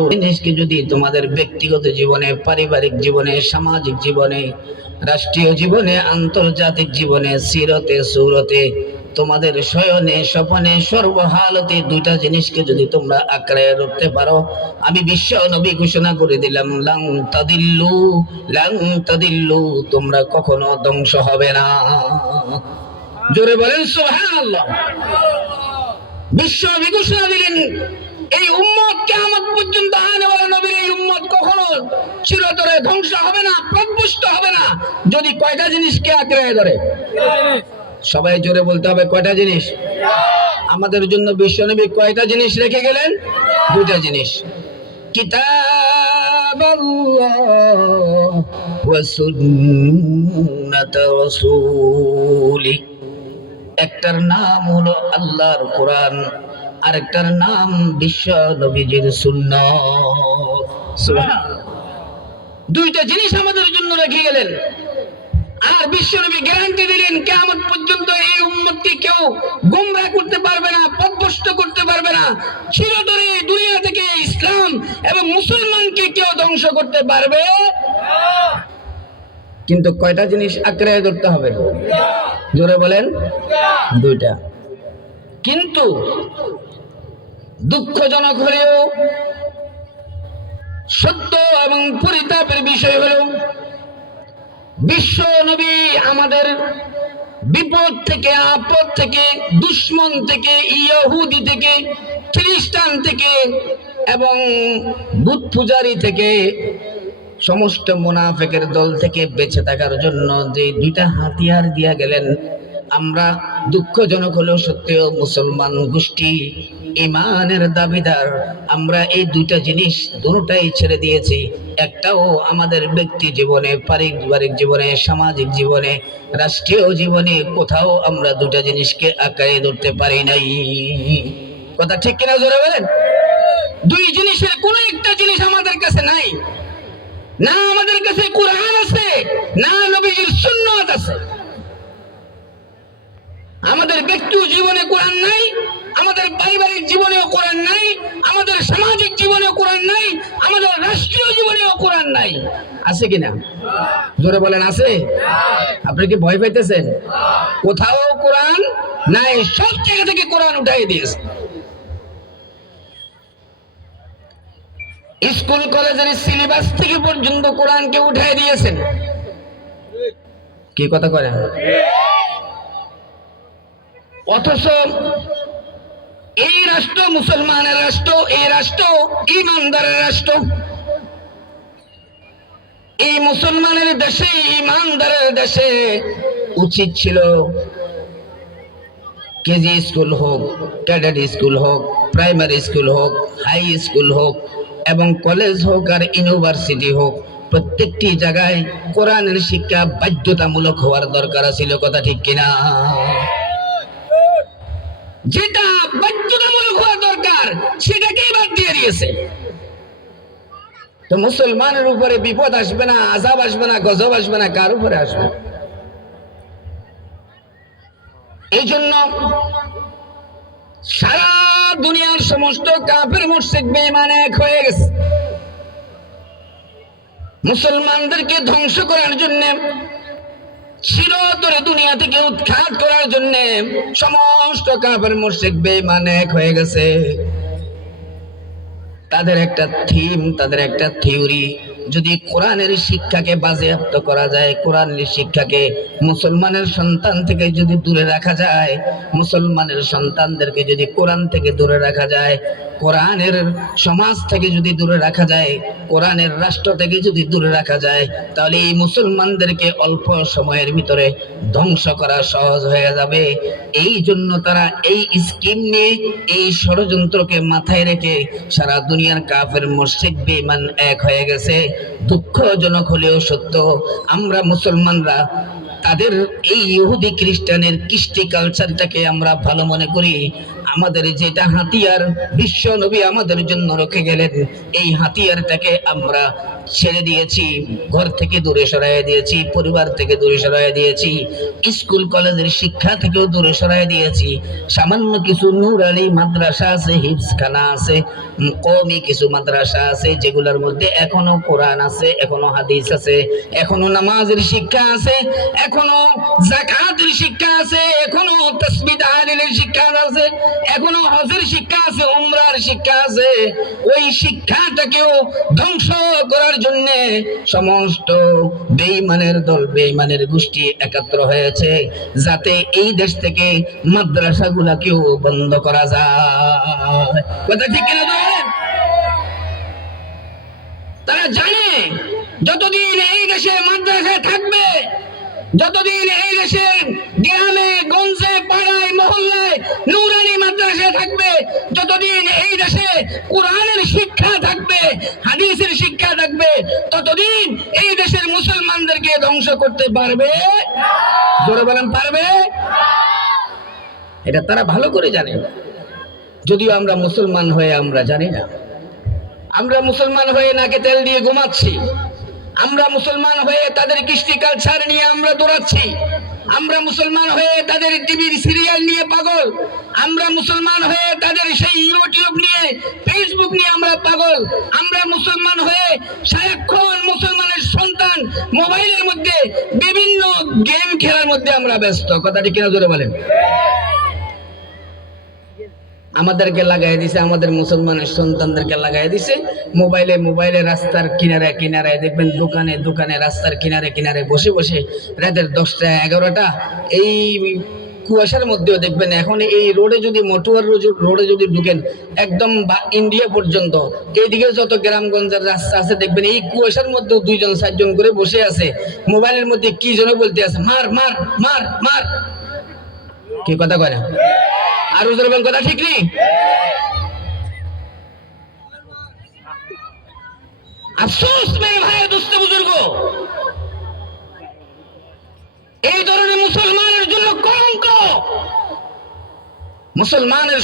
জিনিসকে যদি তোমাদের ব্যক্তিগত জীবনে, পারিবারিক জীবনে, সামাজিক জীবনে, রাষ্ট্রীয় জীবনে, আন্তর্জাতিক জীবনে, সিরতে সুরতে, তোমাদের শয়নে স্বপনে সর্বহালতে দুইটা জিনিসকে যদি তোমরা আঁকড়ে ধরতে পারো, আমি বিশ্ব নবী ঘোষণা করে দিলাম, লাং তাদিল্লু, লাং তাদিল্লু, তোমরা কখনো ধ্বংস হবে না। জোরে বলেন সুবহানাল্লাহ। বিশ্ব নবী ঘোষণা দিলেন, এই উম্মত কিয়ামত পর্যন্ত আনে ওয়ালা নবীর এই উম্মত কখনো চিরতরে ধ্বংস হবে না, প্রতিষ্ঠিত হবে না, যদি কয়টা জিনিসকে আঁকড়ে ধরে। সবাই জোরে বলতে হবে, কয়টা জিনিস? আমাদের জন্য বিশ্বনবী কয়টা জিনিস রেখে গেলেন? দুইটা জিনিস, কিতাবাল্লাহ ওয়া সুন্নাত রাসূলি। একটার নাম হলো আল্লাহর কোরআন, আরেকটার নাম বিশ্ব নবীজির সুন্নাত। সুবহানাল্লাহ। দুইটা জিনিস আমাদের জন্য রেখে গেলেন। আর বিশ্ব নবী গ্যারান্টি দিলেন, কিয়ামত পর্যন্ত এই উম্মতকে কেউ গোমরাহ করতে পারবে না, পথভ্রষ্ট করতে পারবে না, চিরতরে দুনিয়া থেকে ইসলাম এবং মুসলমানকে কেউ ধ্বংস করতে পারবে না। কিন্তু কয়টা জিনিস আঁকড়ে ধরতে হবে? জোরে বলেন। দুইটা। কিন্তু দুঃখজনক হলেও সত্য এবং পরিতাপের বিষয় হলো, বিশ্ব নবী আমাদের বিপদ থেকে, আপদ থেকে, দুশমন থেকে, ইহুদি থেকে, খ্রিস্টান থেকে এবং বুত পূজারী থেকে, সমস্ত মুনাফিকের দল থেকে বেঁচে থাকার জন্য যে দুইটা হাতিয়ার দিয়া গেলেন, আমরা দুঃখজনক হলেও সত্যিও মুসলমান গোষ্ঠী, ইমানের দাবিদার, আমরা এই দুইটা জিনিস দুটোটাই ছেড়ে দিয়েছি। একটাও আমাদের ব্যক্তি জীবনে, পারিবারিক জীবনে, সামাজিক জীবনে, রাষ্ট্রীয় জীবনে কোথাও আমরা দুইটা জিনিসকে আঁকড়ে ধরতে পারি নাই। কথা ঠিক কিনা জোরে বলেন। দুই জিনিসের কোন একটা জিনিস আমাদের কাছে নাই। না আমাদের কাছে কোরআন আছে, না নবীজির সুন্নাত আছে। আমাদের ব্যক্তি জীবনে কোরআন নাই, আমাদের পারিবারিক জীবনেও কোরআন নাই, আমাদের সামাজিক জীবনেও কোরআন নাই, আমাদের রাষ্ট্রীয় জীবনেও কোরআন নাই। আছে কিনা জোরে বলেন, আছে? আপনি কি ভয় পাইতেছেন? কোথাও কোরআন নাই, সব জায়গা থেকে কোরআন উঠাই দিয়েছে। স্কুল কলেজের সিলেবাস থেকে পর্যন্ত কোরআনকে উঠাই দিয়েছেন। কি কথা করেন? অথচ এই রাষ্ট্র মুসলমানের রাষ্ট্র, এই রাষ্ট্র ইমানদারের রাষ্ট্র। এই মুসলমানের দেশে, ইমানদারের দেশে উচিত ছিল কেজি স্কুল হোক, ক্যাডেট স্কুল হোক, প্রাইমারি স্কুল হোক, হাই স্কুল হোক এবং কলেজ হোক আর ইউনিভার্সিটি হোক, প্রত্যেকটি জায়গায় কোরআনের শিক্ষা বাধ্যতামূলক হওয়ার দরকার ছিল। কথা ঠিক কিনা? যেটা বাধ্যতামূলক হওয়া দরকার সেটাকেই বাদ দিয়ে দিয়েছে। তো মুসলমানের উপরে বিপদ আসবে না, আযাব আসবে না, গজব আসবে না, কার উপরে আসবে? এই জন্য সারা দুনিয়ার সমস্ত কাফের মুশরিক বেঈমান এক হয়ে গেছে। মুসলমানদেরকে ধ্বংস করার জন্য, চিরতরে দুনিয়া থেকে উৎখাত করার জন্য সমস্ত কাফের মুশরিক বেঈমান এক হয়ে গেছে। তাদের একটা থিম, তাদের একটা থিওরি, যদি কোরআনের শিক্ষাকে বাজেয়াপ্ত করা যায়, কোরআনের শিক্ষাকে মুসলমানের সন্তান থেকে যদি দূরে রাখা যায়, মুসলমানের সন্তানদেরকে যদি কোরআন থেকে দূরে রাখা যায়, কোরআনের সমাজ থেকে যদি দূরে রাখা যায়, কোরআনের রাষ্ট্র থেকে যদি দূরে রাখা যায়, তাহলে এই মুসলমানদেরকে অল্প সময়ের ভিতরে ধ্বংস করা সহজ হয়ে যাবে। এই জন্য তারা এই স্কিম নিয়ে, এই ষড়যন্ত্রকে মাথায় রেখে সারা দুনিয়ার কাফের মুশরিক বেঈমান এক হয়ে গেছে। দুঃখজনক হলেও সত্য, আমরা মুসলমানরা তাদের এই ইহুদি খ্রিস্টানের কৃষ্টি কালচারটাকে আমরা ভালো মনে করি, আমাদের যেটা হাতিয়ার বিশ্ব নবী আমাদের জন্য রেখে গেলেন, এই হাতিয়ারটাকে আমরা ছেড়ে দিয়েছি, ঘর থেকে দূরে সরাইয়া দিয়েছি, পরিবার থেকে দূরে সরাইয়া দিয়েছি, স্কুল কলেজের শিক্ষা থেকেও দূরে সরাইয়া দিয়েছি। সামান্য কিছু নূরানি মাদ্রাসা আছে, হিফজখানা আছে, কওমি কিছু মাদ্রাসা আছে, যেগুলোর মধ্যে এখনো কোরআন আছে, এখনো হাদিস আছে, এখনো নামাজের শিক্ষা আছে, এখনো যাকাতের শিক্ষা আছে, এখনো তাসবিহ তাহলিলের শিক্ষা আছে, এখনো হজের শিক্ষা আছে, উমরার শিক্ষা আছে। ওই শিক্ষাটাকেও ধ্বংস করার জন্য সমস্ত বেঈমানের দল, বেঈমানের গোষ্ঠী একাত্র হয়েছে, যাতে এই দেশ থেকে মাদ্রাসাগুলাকেও বন্ধ করা যায়। কথা ঠিক কিনা বলেন? তারা জানে যতদিন এই দেশে মাদ্রাসা থাকবে, যতদিন এই দেশে গ্রামে গঞ্জে পাড়ায় মহল্লায় নূরানি মাদ্রাসা থাকবে, যতদিন এই দেশে কোরআনের শিক্ষা থাকবে, হাদিসের শিক্ষা থাকবে, ততদিন এই দেশের মুসলমানদেরকে ধ্বংস করতে পারবে। জোরে বলেন পারবে? এটা তারা ভালো করে জানে, যদিও আমরা মুসলমান হয়ে আমরা জানি না। আমরা মুসলমান হয়ে নাকে তেল দিয়ে ঘুমাচ্ছি, আমরা মুসলমান হয়ে তাদের কৃষ্টি কালচার নিয়ে আমরা দৌড়াচ্ছি, আমরা মুসলমান হয়ে তাদের টিভির সিরিয়াল নিয়ে পাগল, আমরা মুসলমান হয়ে তাদের সেই ইউটিউব নিয়ে ফেসবুক নিয়ে আমরা পাগল, আমরা মুসলমান হয়ে সারাক্ষণ মুসলমানের সন্তান মোবাইলের মধ্যে বিভিন্ন গেম খেলার মধ্যে আমরা ব্যস্ত। কথাটি কিনা জোরে বলেন? আমাদেরকে লাগাই দিছে, আমাদের মুসলমানের সন্তানদেরকে লাগাই দিছে মোবাইলে, মোবাইলে রাস্তার কিনারে কিনারে দেখবেন, দোকানে দোকানে রাস্তার কিনারে কিনারে বসে বসে রাতের 10টা 11টা এই কুয়াশার মধ্যেও দেখবেন। এখন এই রোডে যদি মটুয়ার রোডে যদি ঢুকেন একদম ইন্ডিয়া পর্যন্ত, এইদিকে যত গ্রামগঞ্জের রাস্তা আছে দেখবেন এই কুয়াশার মধ্যেও 2জন 4জন করে বসে আছে, মোবাইলের মধ্যে কি যেন বলতে আছে, মার মার মার মার। কি কথা কয় না? আর উজরবেন কথা ঠিক নেই? আফসোস মেরে ভাই, দুস্থ বুজুর্গ, এই ধরনের মুসলমানের জন্য কলঙ্ক। মুসলমানের